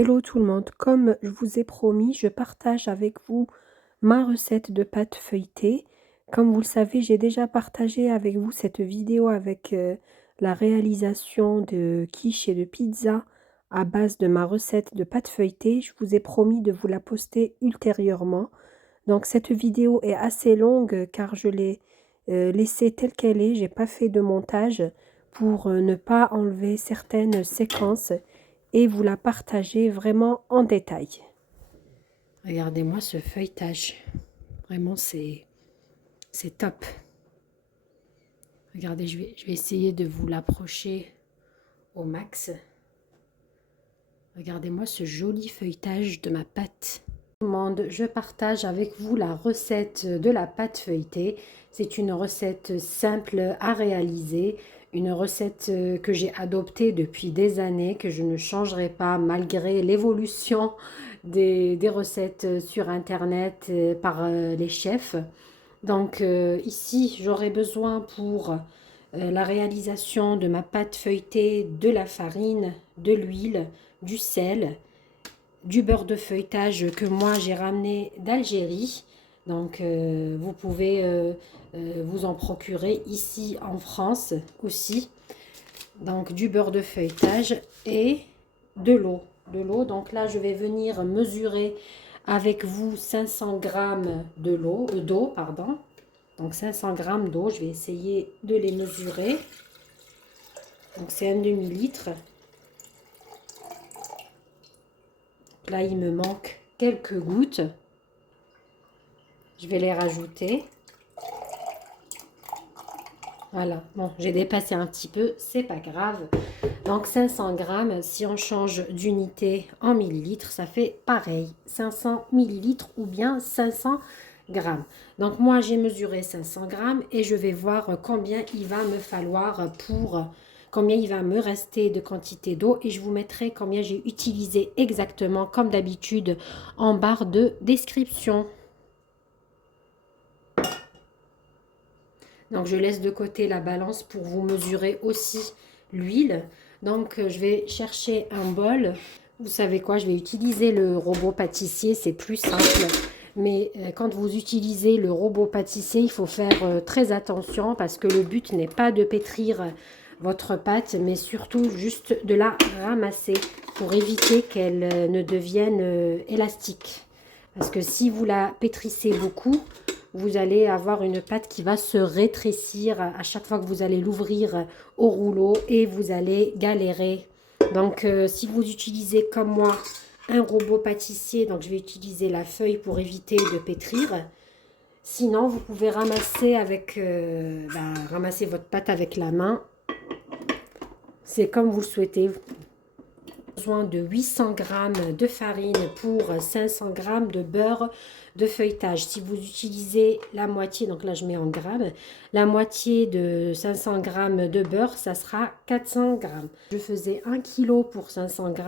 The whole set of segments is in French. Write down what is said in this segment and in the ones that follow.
Hello tout le monde, comme je vous ai promis, je partage avec vous ma recette de pâte feuilletée. Comme vous le savez, j'ai déjà partagé avec vous cette vidéo avec la réalisation de quiche et de pizza à base de ma recette de pâte feuilletée. Je vous ai promis de vous la poster ultérieurement. Donc cette vidéo est assez longue car je l'ai laissée telle qu'elle est. J'ai pas fait de montage pour ne pas enlever certaines séquences et vous la partager vraiment en détail. Regardez-moi ce feuilletage. Vraiment, c'est top. Regardez, je vais essayer de vous l'approcher au max. Regardez-moi ce joli feuilletage de ma pâte. Je partage avec vous la recette de la pâte feuilletée. C'est une recette simple à réaliser, une recette que j'ai adoptée depuis des années, que je ne changerai pas malgré l'évolution des recettes sur internet par les chefs. Donc ici, j'aurai besoin pour la réalisation de ma pâte feuilletée de la farine, de l'huile, du sel, du beurre de feuilletage que moi j'ai ramené d'Algérie. Donc vous pouvez vous en procurer ici en France aussi. Donc du beurre de feuilletage et de l'eau. Donc là je vais venir mesurer avec vous 500 grammes d'eau, pardon. Donc 500 grammes d'eau, je vais essayer de les mesurer. Donc c'est un demi-litre. Là, il me manque quelques gouttes. Je vais les rajouter. Voilà, bon, j'ai dépassé un petit peu, c'est pas grave. Donc 500 grammes, si on change d'unité en millilitres, ça fait pareil, 500 millilitres ou bien 500 grammes. Donc moi, j'ai mesuré 500 grammes et je vais voir combien il va me falloir combien il va me rester de quantité d'eau et je vous mettrai combien j'ai utilisé exactement comme d'habitude en barre de description. Donc je laisse de côté la balance pour vous mesurer aussi l'huile. Donc je vais chercher un bol. Vous savez quoi, je vais utiliser le robot pâtissier, c'est plus simple. Mais quand vous utilisez le robot pâtissier, il faut faire très attention parce que le but n'est pas de pétrir votre pâte, mais surtout juste de la ramasser pour éviter qu'elle ne devienne élastique. Parce que si vous la pétrissez beaucoup, vous allez avoir une pâte qui va se rétrécir à chaque fois que vous allez l'ouvrir au rouleau et vous allez galérer. Donc, si vous utilisez comme moi un robot pâtissier, donc je vais utiliser la feuille pour éviter de pétrir. Sinon, vous pouvez ramasser ramasser votre pâte avec la main. C'est comme vous le souhaitez. Besoin de 800 g de farine pour 500 g de beurre de feuilletage. Si vous utilisez la moitié, donc là je mets en grammes, la moitié de 500 g de beurre, ça sera 400 g. Je faisais 1 kg pour 500 g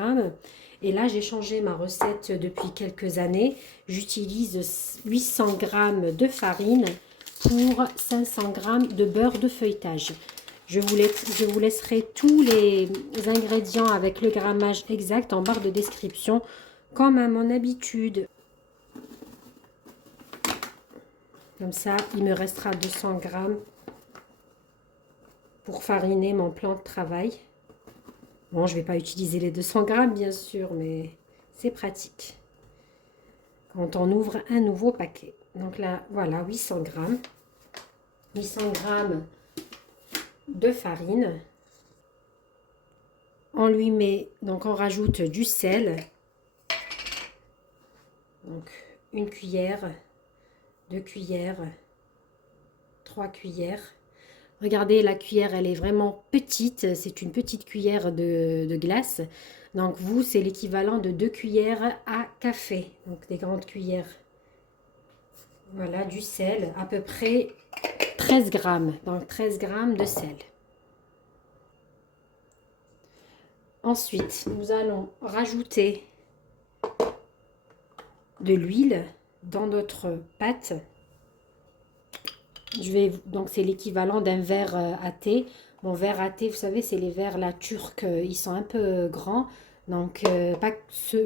et là j'ai changé ma recette depuis quelques années. J'utilise 800 g de farine pour 500 g de beurre de feuilletage. Je vous laisserai tous les ingrédients avec le grammage exact en barre de description, comme à mon habitude. Comme ça, il me restera 200 grammes pour fariner mon plan de travail. Bon, je ne vais pas utiliser les 200 grammes, bien sûr, mais c'est pratique quand on ouvre un nouveau paquet. Donc là, voilà, 800 grammes. 800 grammes de farine. On lui met, donc on rajoute du sel. Donc une cuillère, 2 cuillères, 3 cuillères. Regardez, la cuillère, elle est vraiment petite. C'est une petite cuillère de glace. Donc vous, c'est l'équivalent de 2 cuillères à café. Donc des grandes cuillères. Voilà, du sel, à peu près 13 grammes. Donc 13 grammes de sel. Ensuite, nous allons rajouter de l'huile dans notre pâte. Donc c'est l'équivalent d'un verre à thé. Mon verre à thé, vous savez, c'est les verres la turque, ils sont un peu grands. Donc,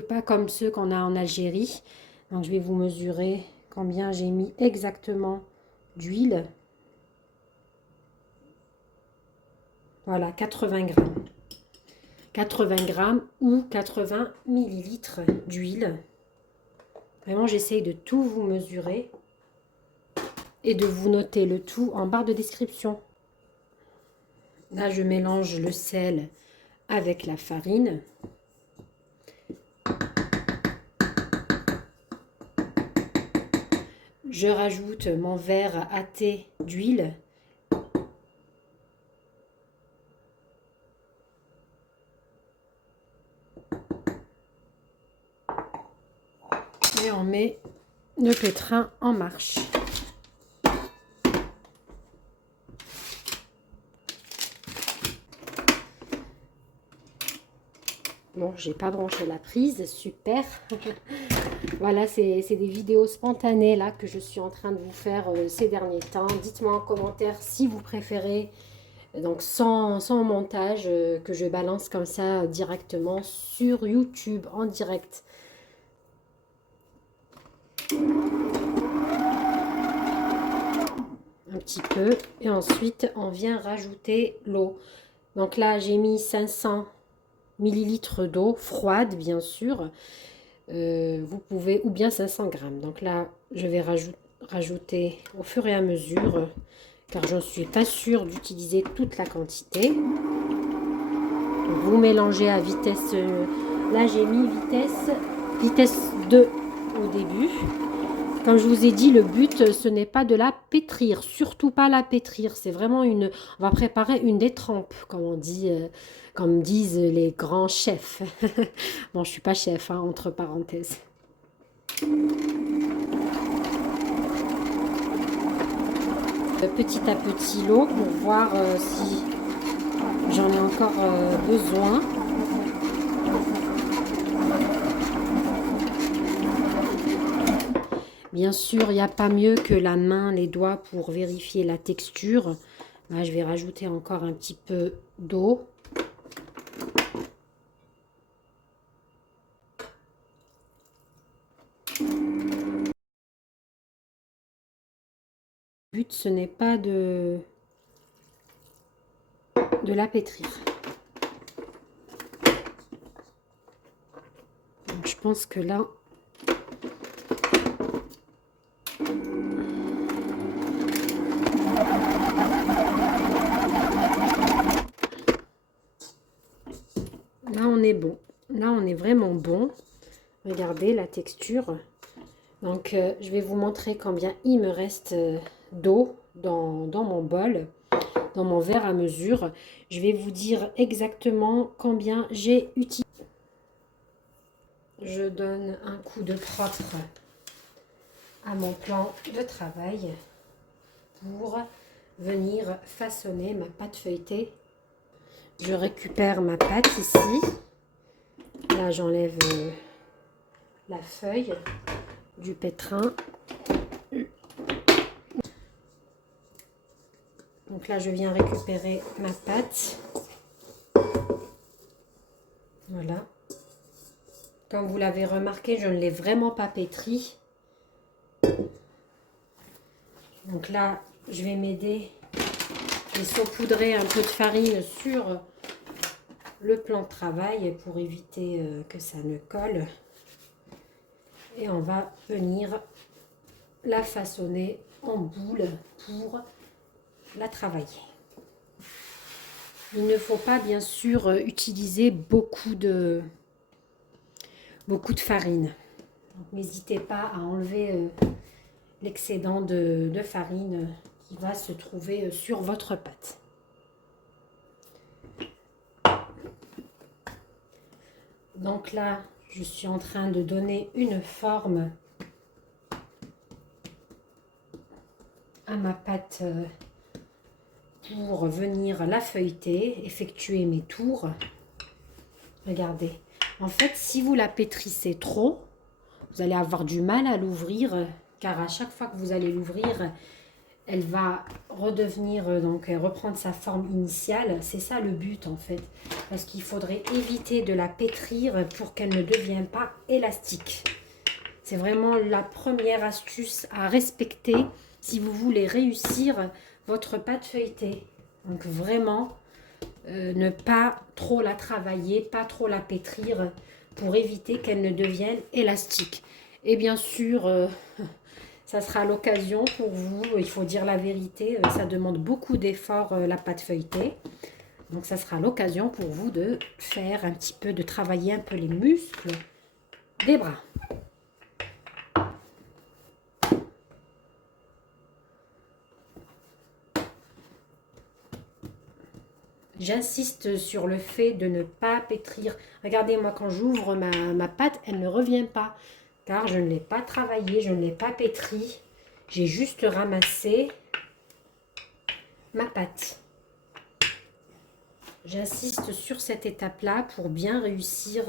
pas comme ceux qu'on a en Algérie. Donc, je vais vous mesurer combien j'ai mis exactement d'huile. Voilà, 80 grammes. 80 grammes ou 80 millilitres d'huile. Vraiment, j'essaye de tout vous mesurer et de vous noter le tout en barre de description. Là, je mélange le sel avec la farine. Je rajoute mon verre à thé d'huile. Et on met le pétrin en marche. Bon, j'ai pas branché la prise, super. Voilà, c'est des vidéos spontanées là que je suis en train de vous faire ces derniers temps. Dites-moi en commentaire si vous préférez, donc sans montage, que je balance comme ça directement sur YouTube en direct. Un petit peu. Et ensuite, on vient rajouter l'eau. Donc là, j'ai mis 500 millilitres d'eau froide, bien sûr. Vous pouvez, ou bien 500 grammes. Donc là, je vais rajouter au fur et à mesure, car je ne suis pas sûre d'utiliser toute la quantité. Donc, vous mélangez à vitesse, là j'ai mis vitesse 2 au début. Comme je vous ai dit, le but, ce n'est pas de la pétrir, surtout pas la pétrir. C'est vraiment on va préparer une détrempe, comme on dit, comme disent les grands chefs. Bon, je suis pas chef, hein, entre parenthèses. Petit à petit l'eau pour voir si j'en ai encore besoin. Bien sûr, il n'y a pas mieux que la main, les doigts pour vérifier la texture. Là, je vais rajouter encore un petit peu d'eau. Le but, ce n'est pas de la pétrir. Donc, je pense que là... Là, on est bon. Là, on est vraiment bon. Regardez la texture. Donc, je vais vous montrer combien il me reste d'eau dans mon bol, dans mon verre à mesure. Je vais vous dire exactement combien j'ai utilisé. Je donne un coup de propre à mon plan de travail pour venir façonner ma pâte feuilletée. Je récupère ma pâte ici. Là, j'enlève la feuille du pétrin. Donc là, je viens récupérer ma pâte. Voilà. Comme vous l'avez remarqué, je ne l'ai vraiment pas pétrie. Donc là, je vais m'aider. Je vais saupoudrer un peu de farine sur le plan de travail pour éviter que ça ne colle. Et on va venir la façonner en boule pour la travailler. Il ne faut pas bien sûr utiliser beaucoup de farine. N'hésitez pas à enlever l'excédent de farine qui va se trouver sur votre pâte. Donc là, je suis en train de donner une forme à ma pâte pour venir la feuilleter, effectuer mes tours. Regardez. En fait, si vous la pétrissez trop, vous allez avoir du mal à l'ouvrir, car à chaque fois que vous allez l'ouvrir, elle va redevenir, donc reprendre sa forme initiale. C'est ça le but en fait. Parce qu'il faudrait éviter de la pétrir pour qu'elle ne devienne pas élastique. C'est vraiment la première astuce à respecter si vous voulez réussir votre pâte feuilletée. Donc vraiment, ne pas trop la travailler, pas trop la pétrir pour éviter qu'elle ne devienne élastique. Et bien sûr, ça sera l'occasion pour vous, il faut dire la vérité, ça demande beaucoup d'efforts la pâte feuilletée. Donc ça sera l'occasion pour vous de faire un petit peu, de travailler un peu les muscles des bras. J'insiste sur le fait de ne pas pétrir. Regardez, moi, quand j'ouvre ma pâte, elle ne revient pas. Car je ne l'ai pas travaillée, je ne l'ai pas pétrie. J'ai juste ramassé ma pâte. J'insiste sur cette étape-là pour bien réussir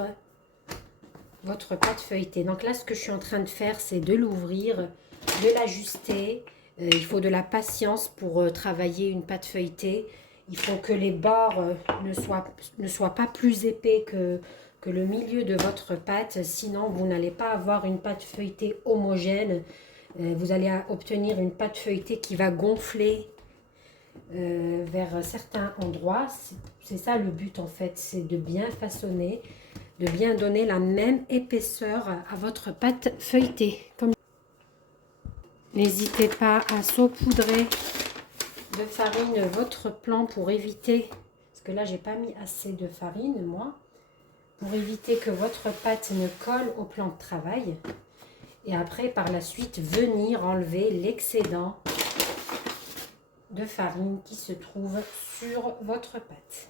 votre pâte feuilletée. Donc là, ce que je suis en train de faire, c'est de l'ouvrir, de l'ajuster. Il faut de la patience pour travailler une pâte feuilletée. Il faut que les bords ne soient pas plus épais que le milieu de votre pâte. Sinon, vous n'allez pas avoir une pâte feuilletée homogène. Vous allez obtenir une pâte feuilletée qui va gonfler vers certains endroits. C'est ça le but en fait, c'est de bien façonner, de bien donner la même épaisseur à votre pâte feuilletée. N'hésitez pas à saupoudrer de farine votre plan pour éviter, parce que là j'ai pas mis assez de farine moi, pour éviter que votre pâte ne colle au plan de travail. Et après par la suite venir enlever l'excédent de farine qui se trouve sur votre pâte.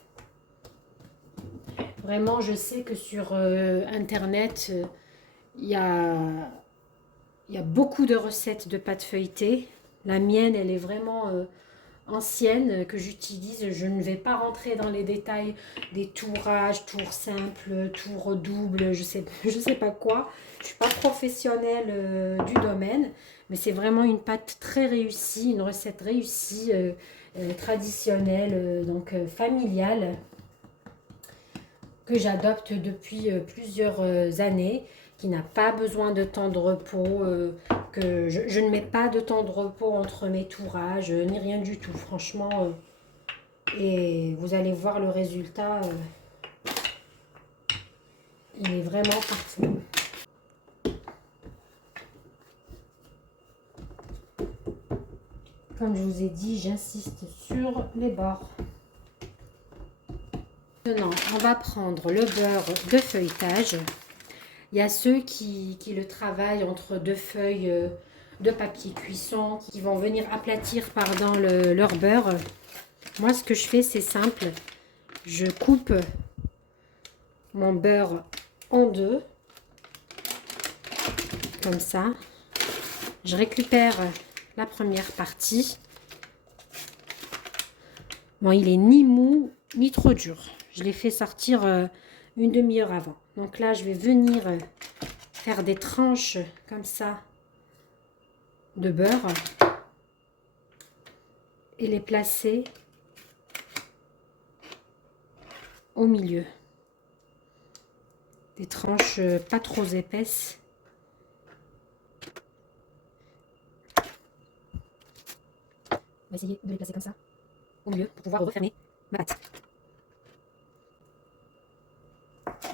Vraiment, je sais que sur internet il y a beaucoup de recettes de pâte feuilletée. La mienne, elle est vraiment ancienne que j'utilise. Je ne vais pas rentrer dans les détails des tourages, tours simples, tours doubles, je sais pas quoi. Je suis pas professionnelle du domaine, mais c'est vraiment une pâte très réussie, une recette réussie, traditionnelle, donc familiale, que j'adopte depuis plusieurs années, qui n'a pas besoin de temps de repos, que je ne mets pas de temps de repos entre mes tourages, ni rien du tout, franchement. Et vous allez voir le résultat, il est vraiment parfait. Comme je vous ai dit, j'insiste sur les bords. Maintenant, on va prendre le beurre de feuilletage. Il y a ceux qui le travaillent entre deux feuilles de papier cuisson, qui vont venir aplatir leur beurre. Moi, ce que je fais, c'est simple. Je coupe mon beurre en deux, comme ça. Je récupère la première partie. Bon, il est ni mou, ni trop dur. Je l'ai fait sortir une demi-heure avant. Donc là, je vais venir faire des tranches comme ça de beurre et les placer au milieu. Des tranches pas trop épaisses. On va essayer de les placer comme ça au milieu pour pouvoir refermer ma pâte.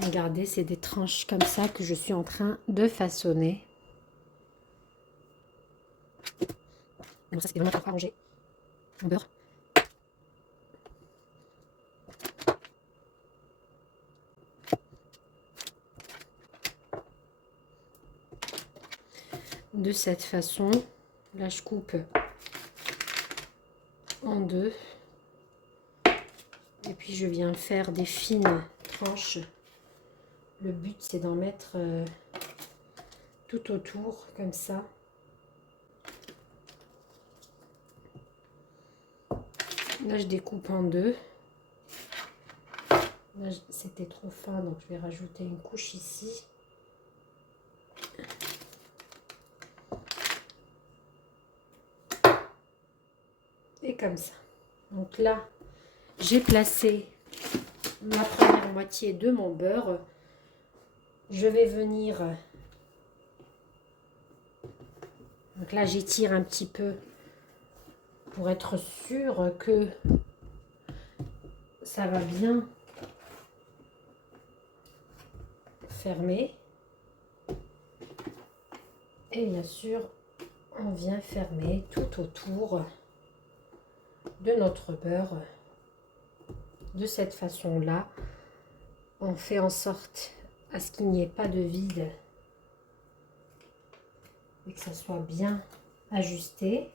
Regardez, c'est des tranches comme ça que je suis en train de façonner. Donc ça, c'était vraiment pour arranger mon beurre. De cette façon, là je coupe en deux. Et puis je viens faire des fines tranches. Le but c'est d'en mettre tout autour comme ça. Là je découpe en deux. Là c'était trop fin, donc je vais rajouter une couche ici. comme ça. Donc là, j'ai placé ma première moitié de mon beurre. Je vais venir... Donc là, j'étire un petit peu pour être sûr que ça va bien fermer. Et bien sûr, on vient fermer tout autour de notre beurre. De cette façon-là, on fait en sorte à ce qu'il n'y ait pas de vide et que ça soit bien ajusté.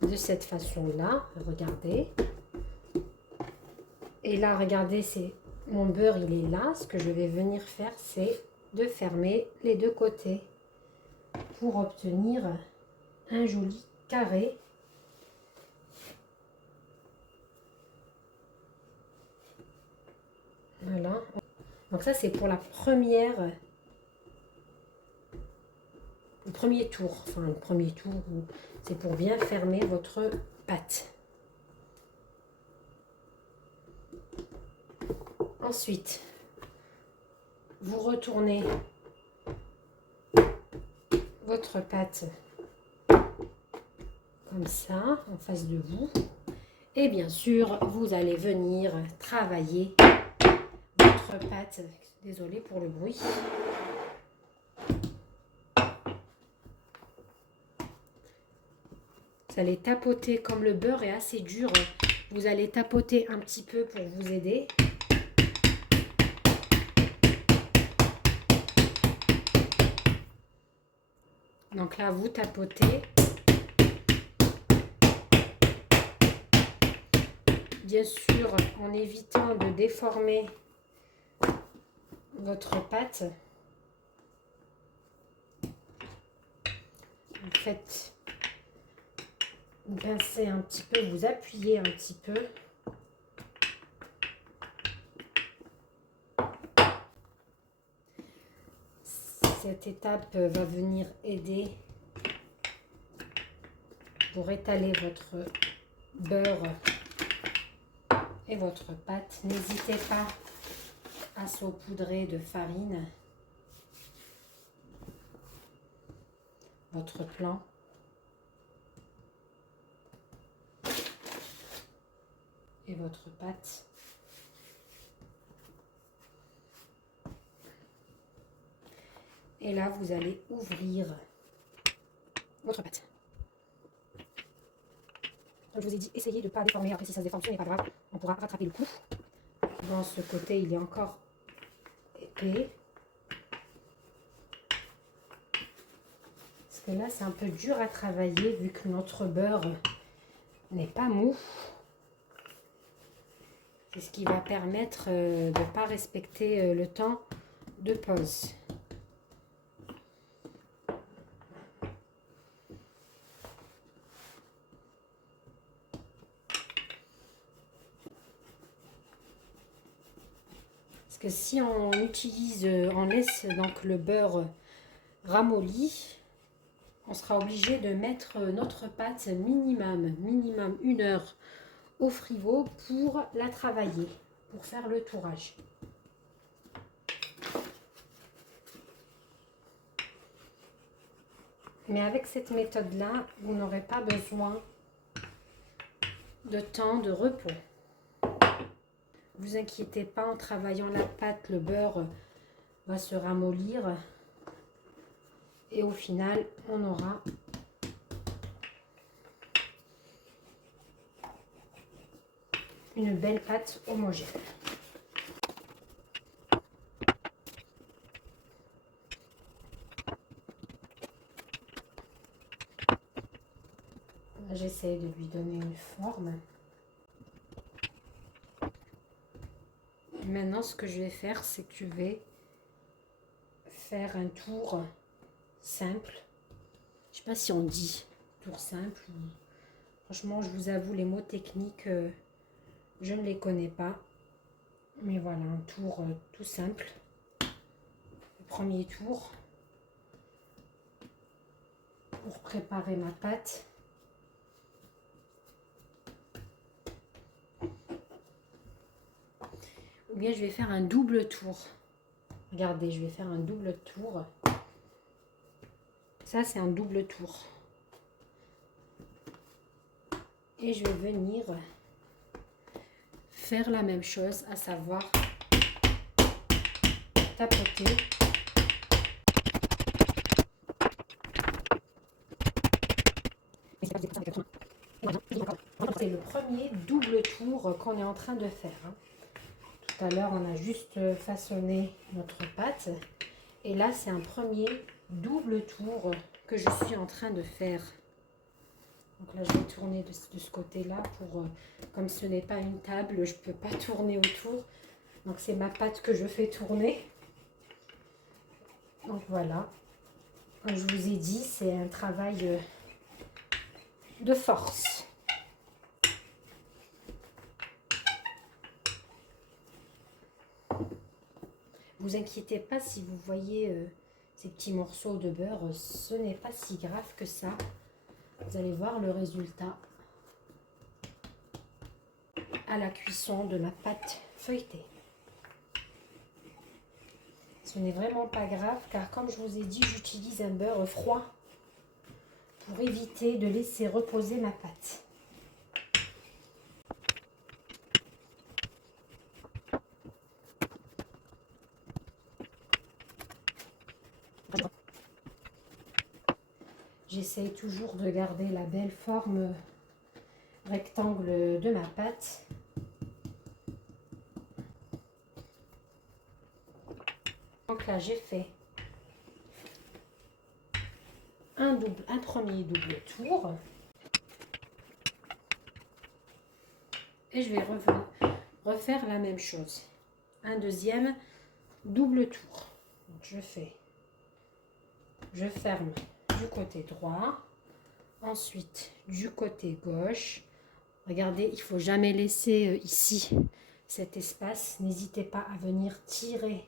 De cette façon-là, regardez. Et là, regardez, c'est mon beurre, il est là. Ce que je vais venir faire, c'est de fermer les deux côtés pour obtenir un joli carré. Voilà. Donc ça, c'est pour la première, le premier tour. Enfin, le premier tour, c'est pour bien fermer votre pâte. Ensuite, vous retournez votre pâte comme ça, en face de vous. Et bien sûr, vous allez venir travailler votre pâte. Désolée pour le bruit. Vous allez tapoter, comme le beurre est assez dur, vous allez tapoter un petit peu pour vous aider. Donc là, vous tapotez. Bien sûr, en évitant de déformer votre pâte. Vous faites, vous pincez un petit peu, vous appuyez un petit peu. Cette étape va venir aider pour étaler votre beurre et votre pâte. N'hésitez pas à saupoudrer de farine votre plan. Et votre pâte. Et là, vous allez ouvrir votre pâte. Donc, je vous ai dit, essayez de ne pas déformer. Après, si ça se déforme, ce n'est pas grave. On pourra rattraper le coup. Dans ce côté, il est encore épais. Parce que là, c'est un peu dur à travailler vu que notre beurre n'est pas mou. C'est ce qui va permettre de ne pas respecter le temps de pause. Parce que si on utilise, on laisse donc le beurre ramolli, on sera obligé de mettre notre pâte minimum 1 heure au frigo pour la travailler, pour faire le tourage. Mais avec cette méthode-là, vous n'aurez pas besoin de temps de repos. Ne vous inquiétez pas, en travaillant la pâte, le beurre va se ramollir. Et au final, on aura une belle pâte homogène. J'essaie de lui donner une forme. Maintenant, ce que je vais faire, c'est que je vais faire un tour simple. Je ne sais pas si on dit tour simple. Franchement, je vous avoue, les mots techniques, je ne les connais pas. Mais voilà, un tour tout simple. Le premier tour. Pour préparer ma pâte. bien je vais faire un double tour. Regardez, je vais faire un double tour. Ça, c'est un double tour. Et je vais venir faire la même chose, à savoir tapoter. C'est le premier double tour qu'on est en train de faire. Tout à l'heure, on a juste façonné notre pâte. Et là, c'est un premier double tour que je suis en train de faire. Donc là, je vais tourner de ce côté-là pour, comme ce n'est pas une table, je ne peux pas tourner autour. Donc c'est ma pâte que je fais tourner. Donc voilà. Comme je vous ai dit, c'est un travail de force. Vous inquiétez pas si vous voyez ces petits morceaux de beurre, ce n'est pas si grave que ça. Vous allez voir le résultat à la cuisson de ma pâte feuilletée. Ce n'est vraiment pas grave car comme je vous ai dit, j'utilise un beurre froid pour éviter de laisser reposer ma pâte. J'essaye toujours de garder la belle forme rectangle de ma pâte. Donc là, j'ai fait un premier double tour. Et je vais refaire la même chose. Un deuxième double tour. Donc je ferme du côté droit, ensuite du côté gauche. Regardez, il ne faut jamais laisser ici cet espace. N'hésitez pas à venir tirer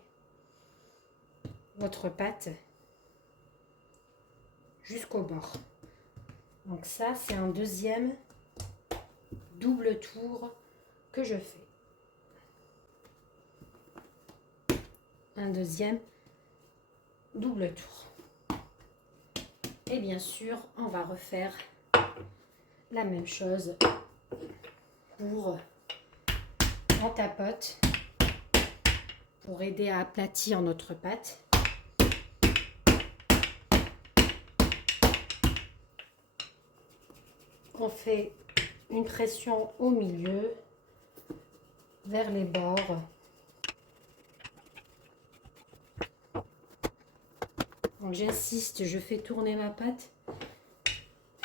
votre pâte jusqu'au bord. Donc ça, c'est un deuxième double tour que je fais. Un deuxième double tour. Et bien sûr, on va refaire la même chose pour on tapote pour aider à aplatir notre pâte. On fait une pression au milieu, vers les bords. Donc j'insiste, je fais tourner ma pâte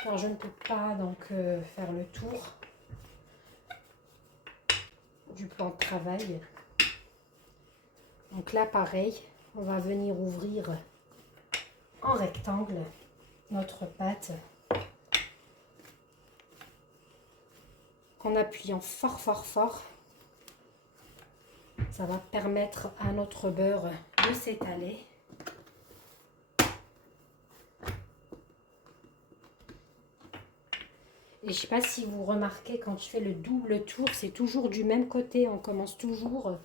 car je ne peux pas donc faire le tour du plan de travail. Donc là pareil, on va venir ouvrir en rectangle notre pâte en appuyant fort fort fort. Ça va permettre à notre beurre de s'étaler. Et je ne sais pas si vous remarquez, quand je fais le double tour, c'est toujours du même côté. On commence toujours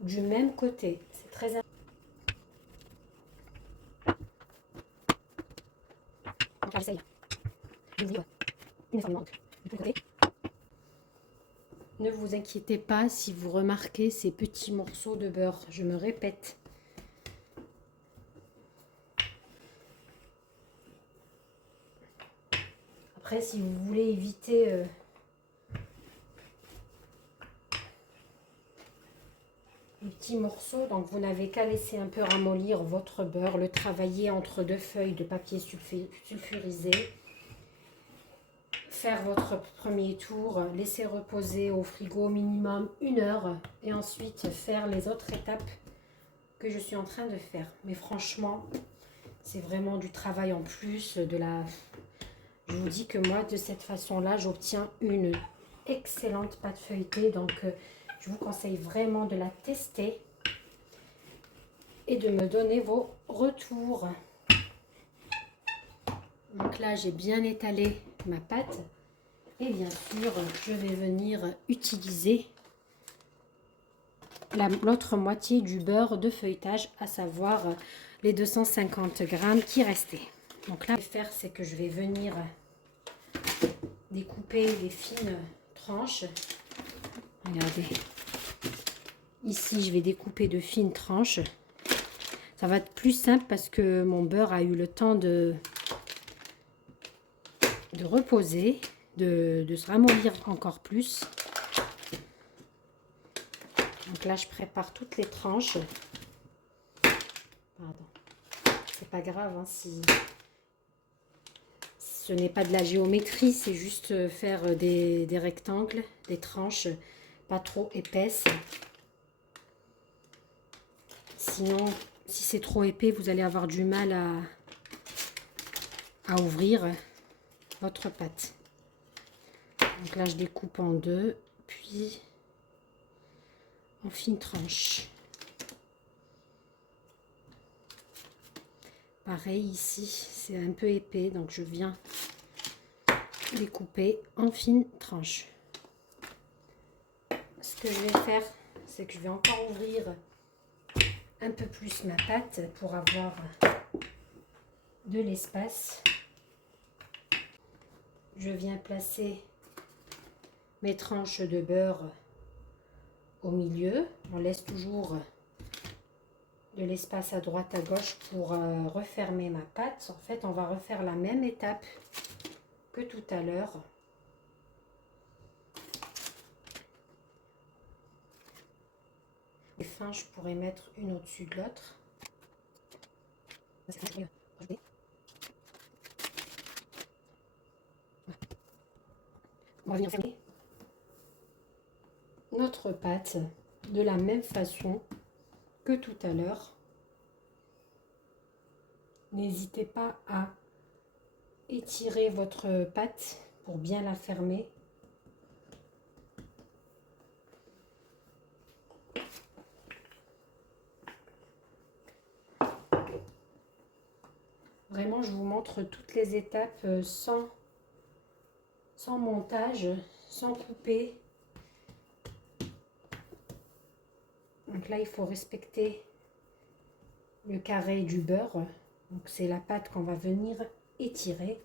du même côté. C'est très important. Donc là, j'essaye d'ouvrir uniformément de tous les côtés. Ne vous inquiétez pas si vous remarquez ces petits morceaux de beurre. Je me répète. Après, si vous voulez éviter les petits morceaux, donc vous n'avez qu'à laisser un peu ramollir votre beurre, le travailler entre deux feuilles de papier sulfurisé, faire votre premier tour, laisser reposer au frigo au minimum 1 heure et ensuite faire les autres étapes que je suis en train de faire. Mais franchement, c'est vraiment du travail en plus, je vous dis que moi, de cette façon-là, j'obtiens une excellente pâte feuilletée. Donc, je vous conseille vraiment de la tester et de me donner vos retours. Donc là, j'ai bien étalé ma pâte. Et bien sûr, je vais venir utiliser l'autre moitié du beurre de feuilletage, à savoir les 250 grammes qui restaient. Donc là, ce que je vais faire, c'est que je vais venir découper les fines tranches. Regardez. Ici, je vais découper de fines tranches. Ça va être plus simple parce que mon beurre a eu le temps de reposer, de se ramollir encore plus. Donc là, je prépare toutes les tranches. Pardon. C'est pas grave hein, si ce n'est pas de la géométrie, c'est juste faire des rectangles, des tranches pas trop épaisses. Sinon, si c'est trop épais, vous allez avoir du mal à ouvrir votre pâte. Donc là, je découpe en deux, puis en fines tranches. Pareil ici, c'est un peu épais, donc je viens découper en fines tranches. Ce que je vais faire, c'est que je vais encore ouvrir un peu plus ma pâte pour avoir de l'espace. Je viens placer mes tranches de beurre au milieu. On laisse toujours de l'espace à droite à gauche pour refermer ma pâte. En fait, on va refaire la même étape que tout à l'heure. Les fins, je pourrais mettre une au-dessus de l'autre. On va venir fermer notre pâte de la même façon que tout à l'heure. N'hésitez pas à étirer votre pâte pour bien la fermer. Vraiment, je vous montre toutes les étapes sans montage, sans couper. Donc là, il faut respecter le carré du beurre. Donc c'est la pâte qu'on va venir étirer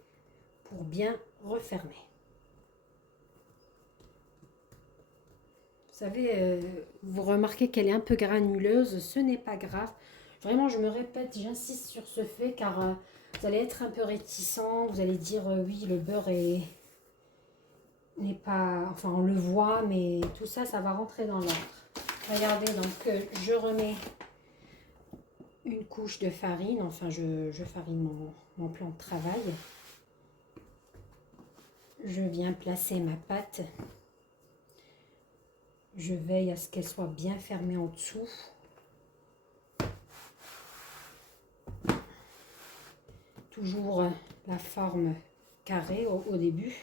pour bien refermer. Vous savez, vous remarquez qu'elle est un peu granuleuse, ce n'est pas grave. Vraiment, je me répète, j'insiste sur ce fait car vous allez être un peu réticent. Vous allez dire oui, le beurre n'est pas... Enfin, on le voit, mais tout ça, ça va rentrer dans l'ordre. Regardez, donc je remets une couche de farine. Enfin, je farine mon plan de travail. Je viens placer ma pâte. Je veille à ce qu'elle soit bien fermée en dessous. Toujours la forme carrée au début.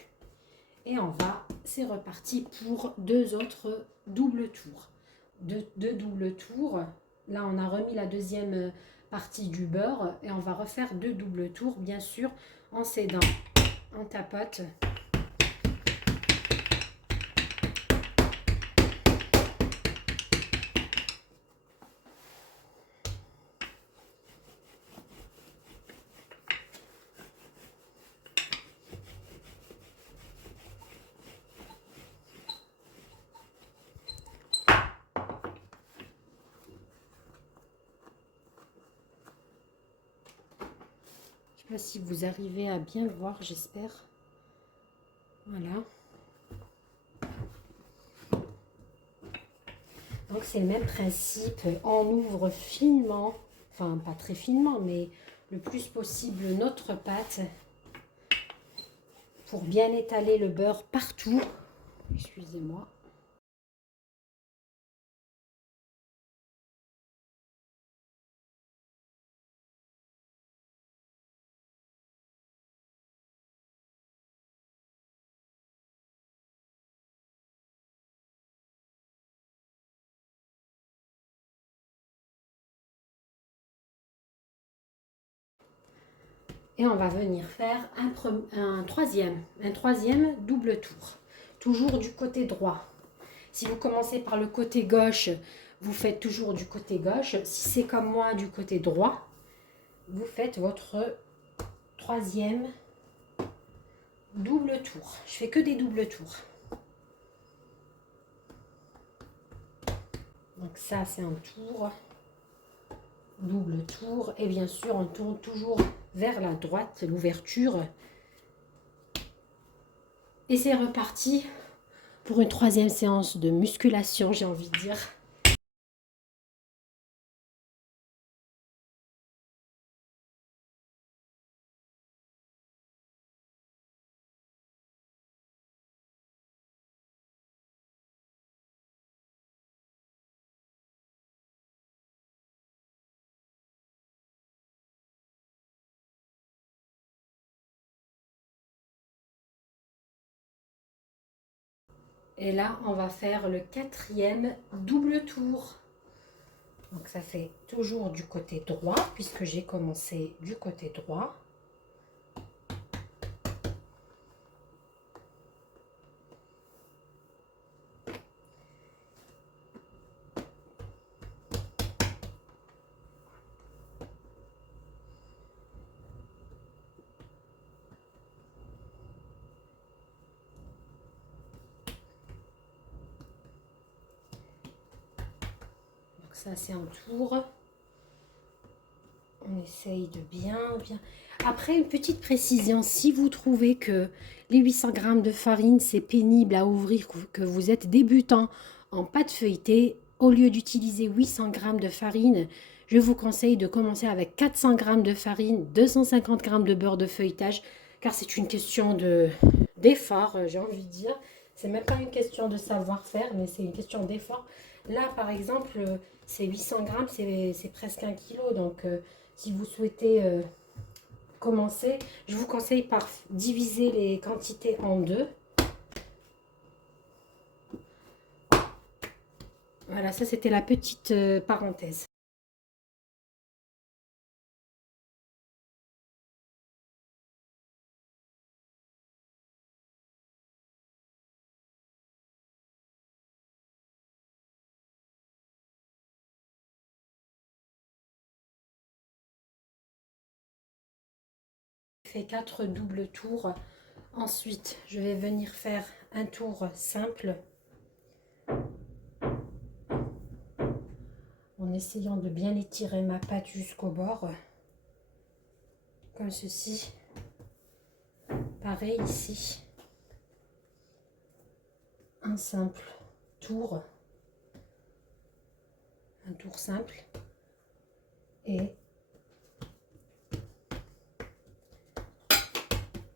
Et on va, c'est reparti pour deux autres doubles tours. Deux doubles tours. Là, on a remis la deuxième partie du beurre. Et on va refaire deux doubles tours, bien sûr, en s'aidant. On tapote. Je ne sais pas si vous arrivez à bien voir, j'espère. Voilà. Donc c'est le même principe. On ouvre finement, enfin pas très finement, mais le plus possible notre pâte pour bien étaler le beurre partout. Excusez-moi. Et on va venir faire un troisième double tour. Toujours du côté droit. Si vous commencez par le côté gauche, vous faites toujours du côté gauche. Si c'est comme moi du côté droit, vous faites votre troisième double tour. Je fais que des doubles tours. Donc ça, c'est un tour, double tour. Et bien sûr, on tourne toujours vers la droite, l'ouverture. Et c'est reparti pour une troisième séance de musculation, j'ai envie de dire. Et là, on va faire le quatrième double tour. Donc ça fait toujours du côté droit, puisque j'ai commencé du côté droit. Donc ça, c'est un tour. On essaye de bien. Après, une petite précision, si vous trouvez que les 800 g de farine, c'est pénible à ouvrir, que vous êtes débutant en pâte feuilletée, au lieu d'utiliser 800 g de farine, je vous conseille de commencer avec 400 g de farine, 250 g de beurre de feuilletage, car c'est une question d'effort, j'ai envie de dire. C'est même pas une question de savoir-faire, mais c'est une question d'effort. Là, par exemple, c'est 800 g, c'est presque 1 kg, donc si vous souhaitez commencer, je vous conseille par diviser les quantités en deux. Voilà, ça c'était la petite parenthèse. Je fais 4 doubles tours. Ensuite, je vais venir faire un tour simple en essayant de bien étirer ma pâte jusqu'au bord, comme ceci. Pareil ici, un simple tour, un tour simple, et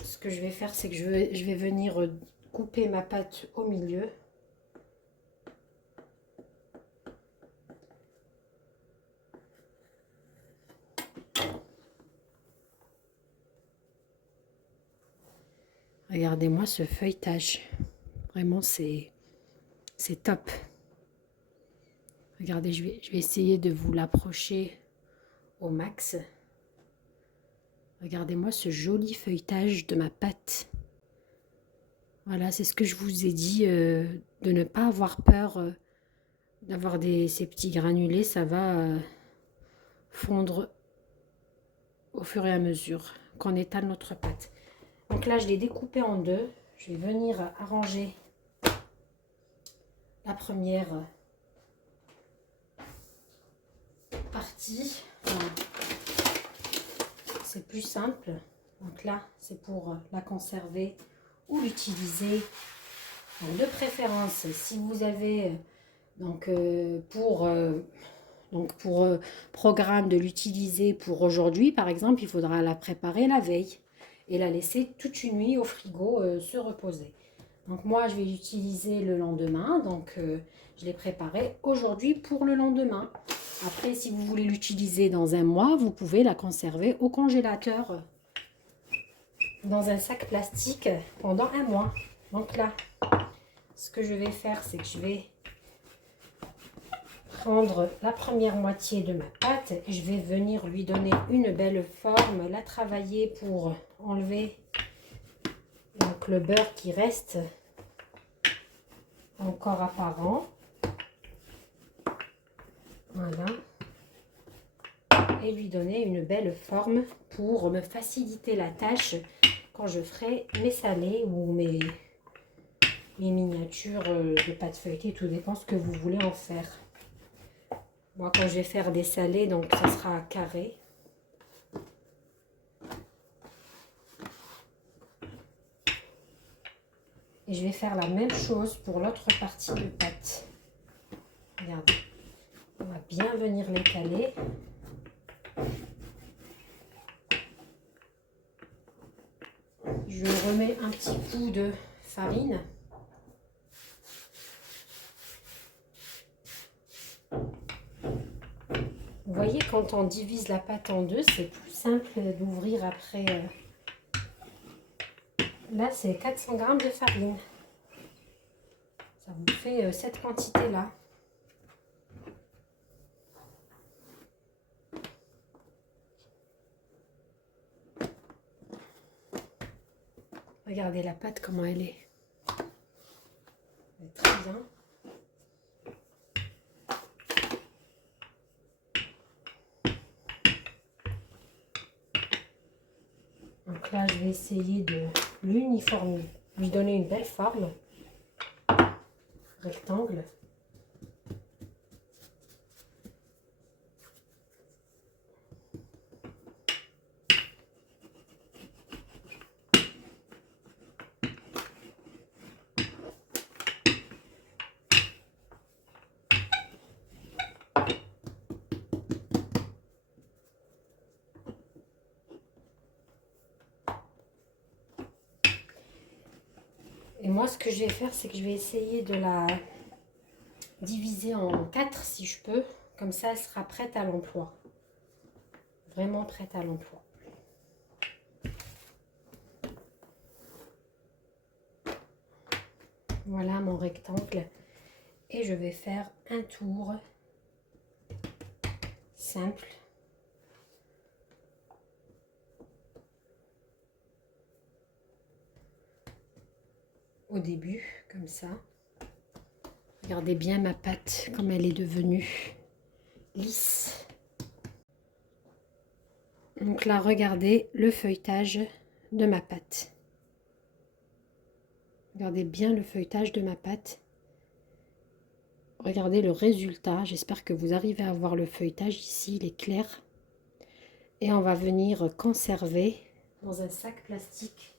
ce que je vais faire, c'est que je vais venir couper ma pâte au milieu. Regardez-moi ce feuilletage. Vraiment, c'est top. Regardez, je vais essayer de vous l'approcher au max. Regardez-moi ce joli feuilletage de ma pâte. Voilà, c'est ce que je vous ai dit, de ne pas avoir peur d'avoir ces petits granulés. Ça va fondre au fur et à mesure qu'on étale notre pâte. Donc là, je l'ai découpé en deux. Je vais venir arranger la première partie. Voilà. C'est plus simple. Donc là, c'est pour la conserver ou l'utiliser. De préférence, si vous avez pour programme de l'utiliser pour aujourd'hui, par exemple, il faudra la préparer la veille et la laisser toute une nuit au frigo se reposer. Donc moi, je vais l'utiliser le lendemain, donc je l'ai préparé aujourd'hui pour le lendemain. Après, si vous voulez l'utiliser dans un mois, vous pouvez la conserver au congélateur dans un sac plastique pendant un mois. Donc là, ce que je vais faire, c'est que je vais prendre la première moitié de ma pâte et je vais venir lui donner une belle forme, la travailler pour enlever donc le beurre qui reste encore apparent. Voilà. Et lui donner une belle forme pour me faciliter la tâche quand je ferai mes salés ou mes miniatures de pâte feuilletée. Tout dépend ce que vous voulez en faire. Moi, quand je vais faire des salés, donc ça sera carré. Et je vais faire la même chose pour l'autre partie de pâte. Regardez, on va bien venir l'étaler. Je remets un petit coup de farine. Vous voyez, quand on divise la pâte en deux, c'est plus simple d'ouvrir après. Là, c'est 400 g de farine. Ça vous fait cette quantité-là. Regardez la pâte, comment elle est. Elle est très bien. Donc là, je vais essayer de l'uniformiser, lui donner une belle forme. Rectangle. Et moi, ce que je vais faire, c'est que je vais essayer de la diviser en 4 si je peux. Comme ça, elle sera prête à l'emploi. Vraiment prête à l'emploi. Voilà mon rectangle. Et je vais faire un tour simple. Au début, comme ça. Regardez bien ma pâte, comme elle est devenue lisse. Donc là, regardez le feuilletage de ma pâte. Regardez bien le feuilletage de ma pâte. Regardez le résultat. J'espère que vous arrivez à voir le feuilletage ici, il est clair. Et on va venir conserver dans un sac plastique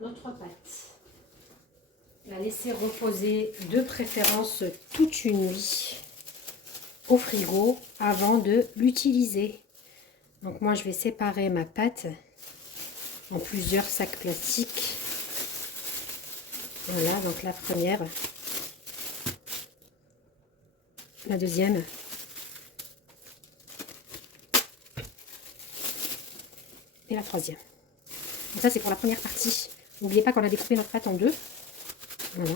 notre pâte. La laisser reposer de préférence toute une nuit au frigo avant de l'utiliser. Donc moi je vais séparer ma pâte en plusieurs sacs plastiques. Voilà, donc la première, la deuxième, et la troisième. Donc ça c'est pour la première partie. N'oubliez pas qu'on a découpé notre pâte en deux. Voilà.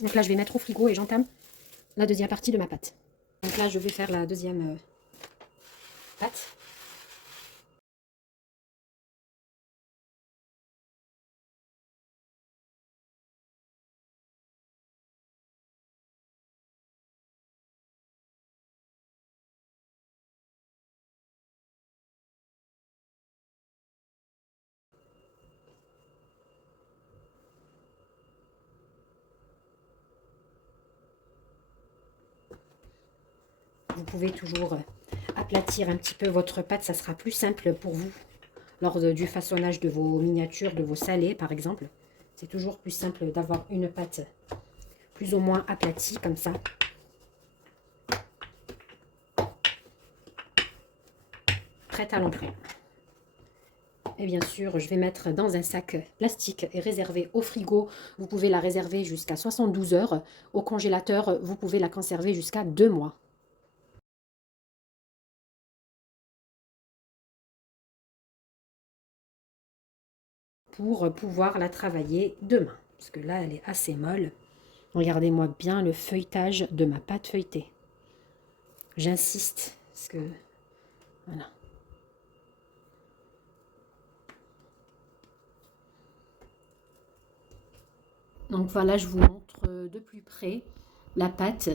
Donc là, je vais mettre au frigo et j'entame la deuxième partie de ma pâte. Donc là, je vais faire la deuxième pâte. Vous pouvez toujours aplatir un petit peu votre pâte, ça sera plus simple pour vous lors du façonnage de vos miniatures, de vos salés par exemple. C'est toujours plus simple d'avoir une pâte plus ou moins aplatie comme ça. Prête à l'emploi. Et bien sûr, je vais mettre dans un sac plastique et réserver au frigo. Vous pouvez la réserver jusqu'à 72 heures. Au congélateur, vous pouvez la conserver jusqu'à 2 mois. Pour pouvoir la travailler demain. Parce que là, elle est assez molle. Regardez-moi bien le feuilletage de ma pâte feuilletée. J'insiste, parce que... Voilà. Donc voilà, je vous montre de plus près la pâte.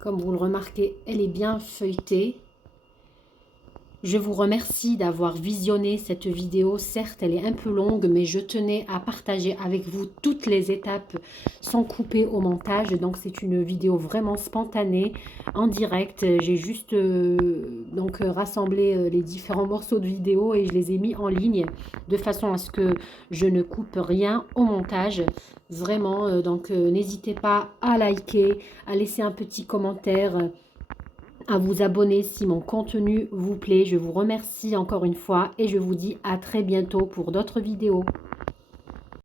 Comme vous le remarquez, elle est bien feuilletée. Je vous remercie d'avoir visionné cette vidéo. Certes, elle est un peu longue, mais je tenais à partager avec vous toutes les étapes sans couper au montage. Donc, c'est une vidéo vraiment spontanée, en direct. J'ai juste rassemblé les différents morceaux de vidéo et je les ai mis en ligne de façon à ce que je ne coupe rien au montage. Vraiment, n'hésitez pas à liker, à laisser un petit commentaire, à vous abonner si mon contenu vous plaît. Je vous remercie encore une fois et je vous dis à très bientôt pour d'autres vidéos.